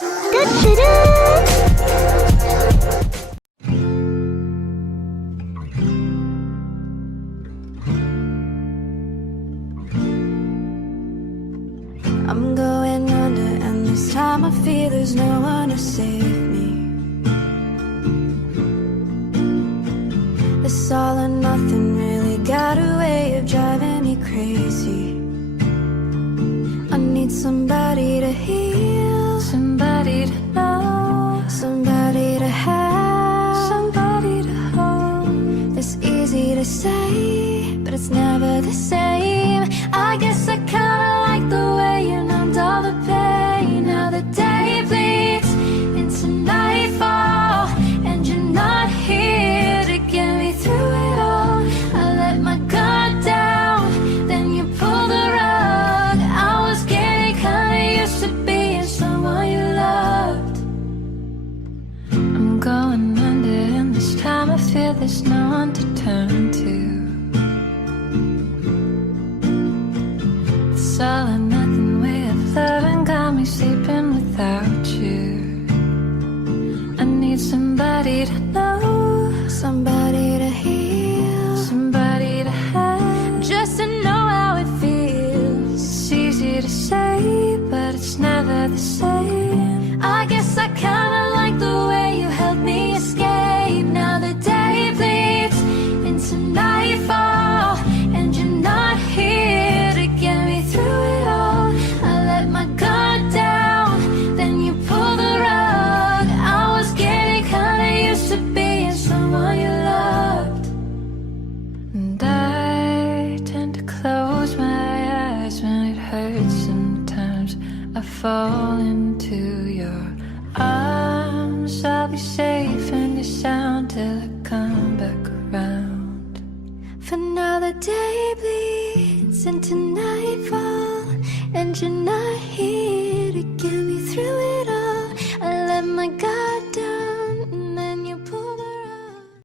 I'm going under, and this time I feel there's no one to save me. This all or nothing really got a way of driving me crazy. I need somebody to heal, somebody to know, somebody to have, somebody to hold. It's easy to say, but it's never the same. I guess I kinda like the way you numbed all the pain. Now the day bleeds into nightfall, and you're not here to get me through it all. I let my guard down, then you pulled the rug. I was getting kinda used to being someone you loved. I'm going under, and this time I feel there's no one to turn to. It's all or nothing way of loving got me sleeping without you. I need somebody to know, somebody to heal, somebody to have, just to know how it feels. It's easy to say, but it's never the same. I guess I kinda like the way you helped me escape. Now the day bleeds into nightfall, and you're not here to get me through it all. I let my guard down, then you pulled the rug. I was getting kinda used to being someone you loved. And I tend to close my eyes when it hurts. Sometimes I fall into your arms. I'll be safe in your sound till I come back around. For now the day bleeds into